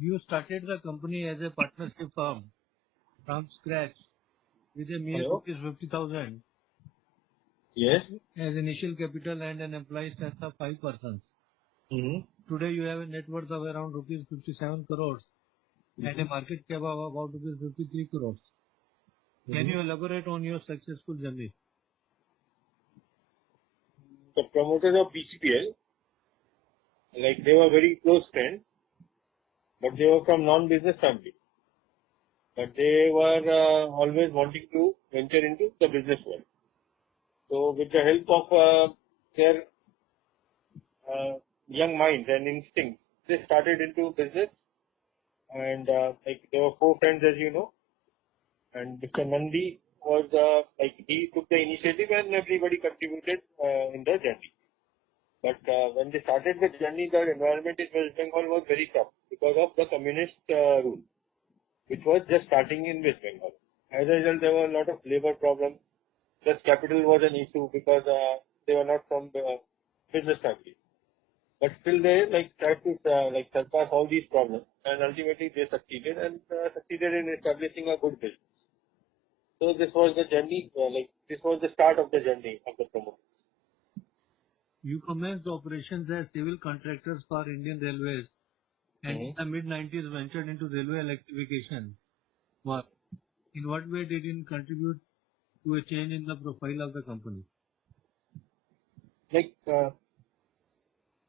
You started the company as a partnership firm from scratch with a mere Hello? rupees 50,000 Yes. as initial capital and an employee strength of 5 persons. Mm-hmm. Today you have a net worth of around rupees 57 crores and a market cap of about rupees 53 crores. Can you elaborate on your successful journey? The promoters of BCPL, like they were very close friends, but they were from non-business family. But they were always wanting to venture into the business world. So with the help of their young minds and instincts, they started into business. And like there were four friends, as you know, and Mr. Nandi was like he took the initiative and everybody contributed in the journey. But when they started the journey, the environment in West Bengal was very tough because of the communist rule, which was just starting in West Bengal. As a result, there were a lot of labor problems. Plus, capital was an issue because they were not from the business family. But still, they like tried to like surpass all these problems, and ultimately they succeeded in establishing a good business. So this was the journey, this was the start of the journey of the promoter. You commenced operations as civil contractors for Indian Railways and in the mid-90s ventured into railway electrification work. In what way did it contribute to a change in the profile of the company? Like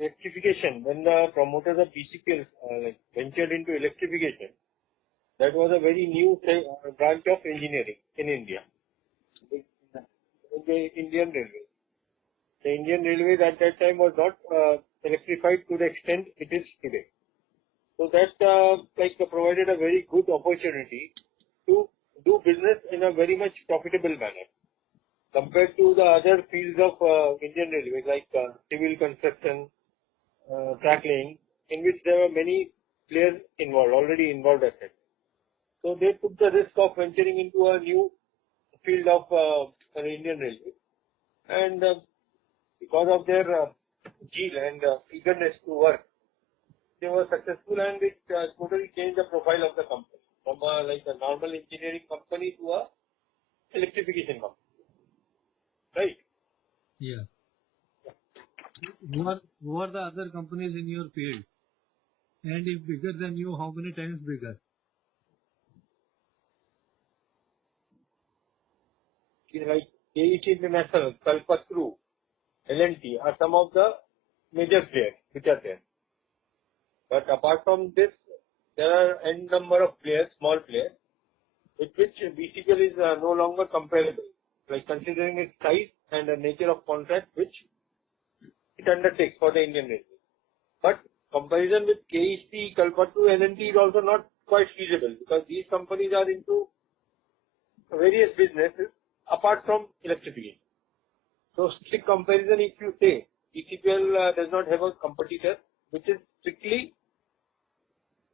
electrification, when the promoters of BCPL ventured into electrification, that was a very new branch of engineering in India. The Indian Railways. The Indian Railways at that time was not electrified to the extent it is today. So that provided a very good opportunity to do business in a very much profitable manner compared to the other fields of Indian Railways like civil construction, track laying, in which there were many players already involved at that. So they took the risk of venturing into a new field of an Indian Railway, and because of their zeal and eagerness to work, they were successful, and it totally changed the profile of the company from a normal engineering company to a electrification company. Right? Yeah. Who are the other companies in your field? And if bigger than you, how many times bigger? Like KEC International, Kalpataru, L&T are some of the major players which are there. But apart from this, there are n number of players, small players, with which BCPL is no longer comparable, like considering its size and the nature of contract which it undertakes for the Indian Railways. But comparison with KEC, Kalpataru, L&T is also not quite feasible because these companies are into various businesses apart from electrification. So strict comparison, if you say BCPL does not have a competitor which is strictly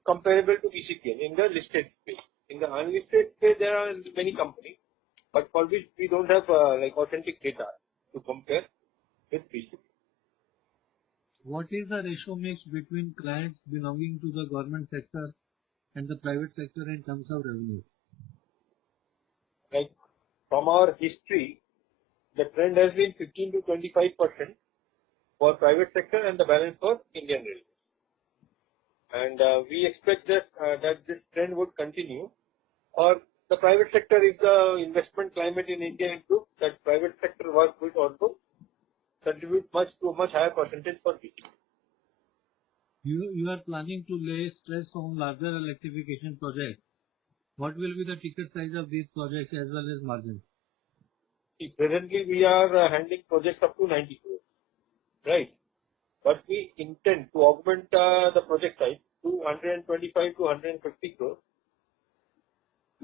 comparable to BCPL in the listed space. In the unlisted space, there are many companies, but for which we don't have authentic data to compare with BCPL. What is the ratio mix between clients belonging to the government sector and the private sector in terms of revenue? Like from our history, the trend has been 15 to 25% for private sector and the balance for Indian Railways. And we expect that this trend would continue, or the private sector, if the investment climate in India improves, that private sector work will also contribute to a much higher percentage for BCPL. You are planning to lay stress on larger electrification projects. What will be the ticket size of these projects as well as margins? Presently, we are handling projects up to 90 crores, right? But we intend to augment the project size to 125 to 150 crores,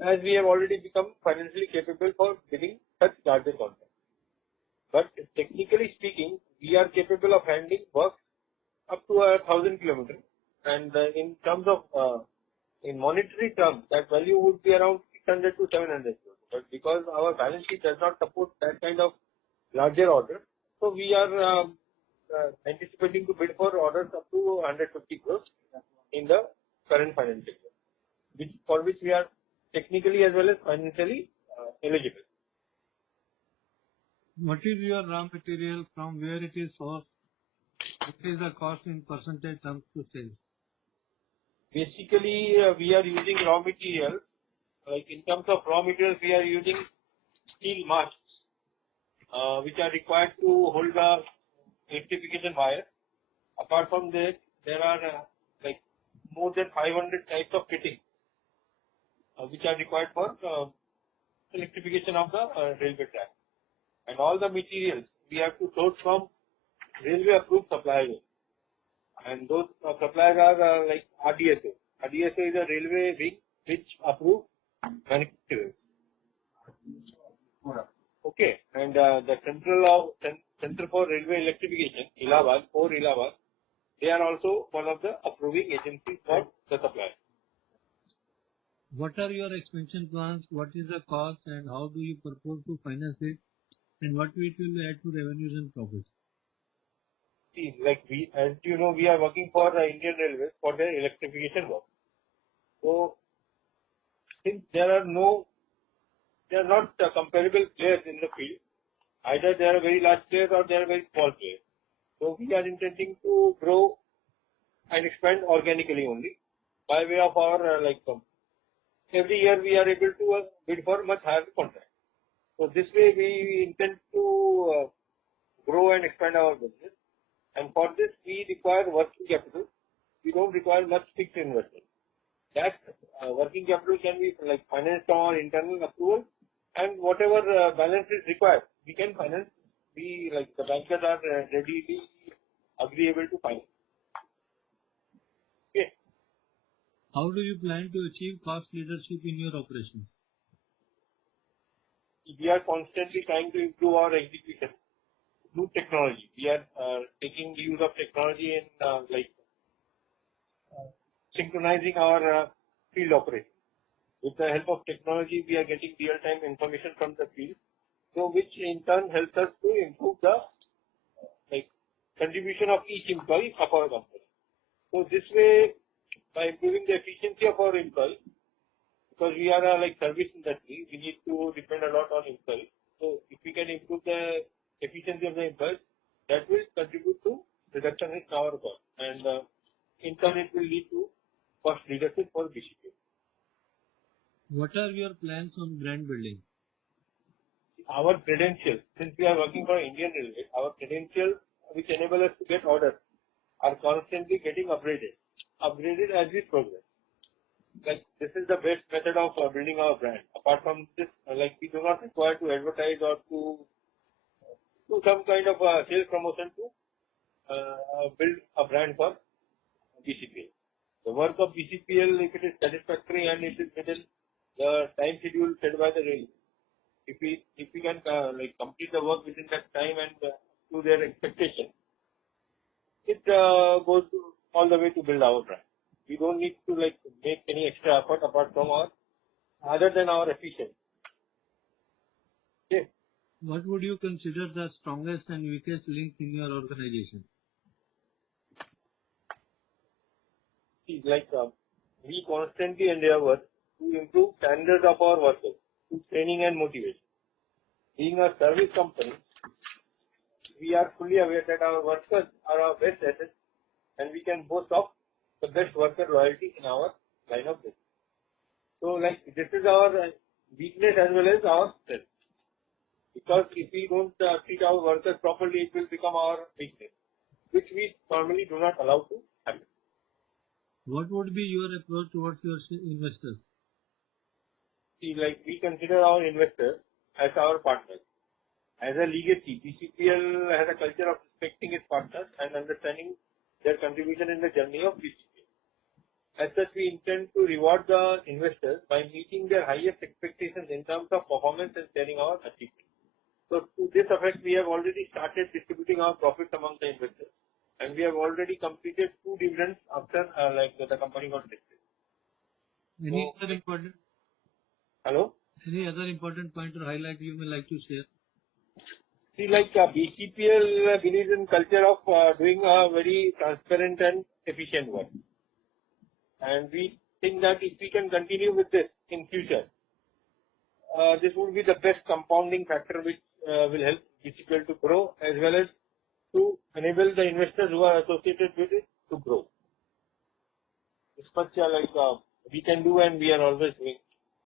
as we have already become financially capable for bidding such larger contracts. But technically speaking, we are capable of handling work up to 1,000 kilometers, and in terms of in monetary terms, that value would be around 600 to 700 crores. But because our balance sheet does not support that kind of larger order, so we are anticipating to bid for orders up to 150 crores in the current financial year, for which we are technically as well as financially eligible. What is your raw material, from where it is sourced? What is the cost in percentage terms to sales? Basically, we are using raw material. Like in terms of raw materials, we are using steel masts, which are required to hold the electrification wire. Apart from that, there are like more than 500 types of fittings, which are required for electrification of the railway track. And all the materials we have to source from railway approved suppliers. And those suppliers are like RDSO. RDSO is a railway wing which approves manufacturers. Okay, and the Center for Railway Electrification, Allahabad, they are also one of the approving agencies for the supplier. What are your expansion plans? What is the cost, and how do you propose to finance it? And what it will add to revenues and profits? See, like as you know, we are working for the Indian Railways for their electrification work. So, since there are not comparable players in the field, either they are very large players or they are very small players. So, we are intending to grow and expand organically only by way of our every year we are able to bid for much higher contracts. So, this way we intend to grow and expand our business. And for this, we require working capital. We don't require much fixed investment. That working capital can be like financed on internal approval, and whatever balance is required, we can finance. The bankers are readily agreeable to finance. Okay. How do you plan to achieve cost leadership in your operations? We are constantly trying to improve our execution. New technology. We are taking use of technology in synchronizing our field operations. With the help of technology, we are getting real-time information from the field, so which in turn helps us to improve the contribution of each employee of our company. So this way, by improving the efficiency of our employees, because we are a service industry, we need to depend a lot on employees. So if we can improve the efficiency of the employees, that will contribute to reduction in our cost, and in turn it will lead to cost leadership for BCPL. What are your plans on brand building? Our credentials, since we are working for Indian Railways, our credentials which enable us to get orders are constantly getting upgraded as we progress. This is the best method of building our brand. Apart from this, we do not require to advertise or to do some kind of sales promotion to build a brand for BCPL. The work of BCPL, if it is satisfactory and it is within the time schedule set by the railway, if we can complete the work within that time and to their expectation, it goes all the way to build our brand. We don't need to make any extra effort apart from other than our efficiency. Okay. What would you consider the strongest and weakest link in your organization? See, we constantly endeavor to improve standards of our workers through training and motivation. Being a service company, we are fully aware that our workers are our best assets, and we can boast of the best worker loyalty in our line of business. So, this is our weakness as well as our strength. Because if we don't treat our workers properly, it will become our weakness, which we normally do not allow to happen. What would be your approach towards your investors? See, we consider our investors as our partners. As a legacy, BCPL has a culture of respecting its partners and understanding their contribution in the journey of BCPL. As such, we intend to reward the investors by meeting their highest expectations in terms of performance and sharing our achievements. So, to this effect, we have already started distributing our profits among the investors, and we have already completed 2 dividends after the company got listed. Any other important? Hello? Any other important point or highlight you may like to share? See, BCPL believes in culture of doing a very transparent and efficient work. And we think that if we can continue with this in future, this would be the best compounding factor which will help GCPL to grow as well as to enable the investors who are associated with it to grow. It's much we can do and we are always doing.